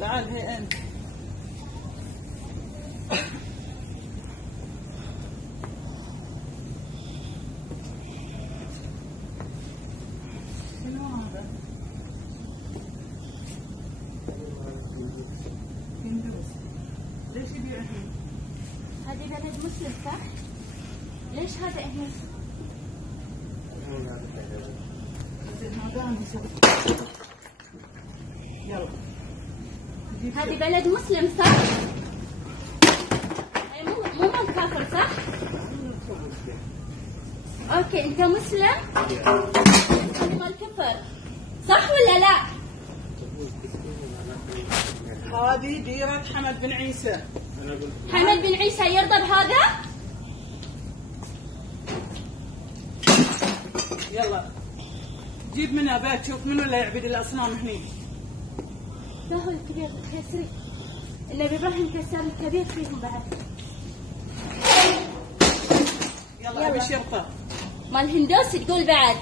تعال هي انت. شنو هذا؟ هندوس. ليش يبيع هنا؟ هذه بلد مسلم صح؟ ليش هذا هنا؟ يلا. هذه بلد مسلم صح؟ أي مو كافر صح؟ اوكي انت مسلم؟ هذه مال كفر صح ولا لا؟ هذه ديرة حمد بن عيسى. حمد بن عيسى يرضى بهذا؟ يلا جيب منها بيت شوف منو اللي يعبد الاصنام هني. ده هو الكبير كسري. النبي ابراهيم كسر الكبير فيهم بعد. يلا ابي شرطه. مال هندوس تقول بعد.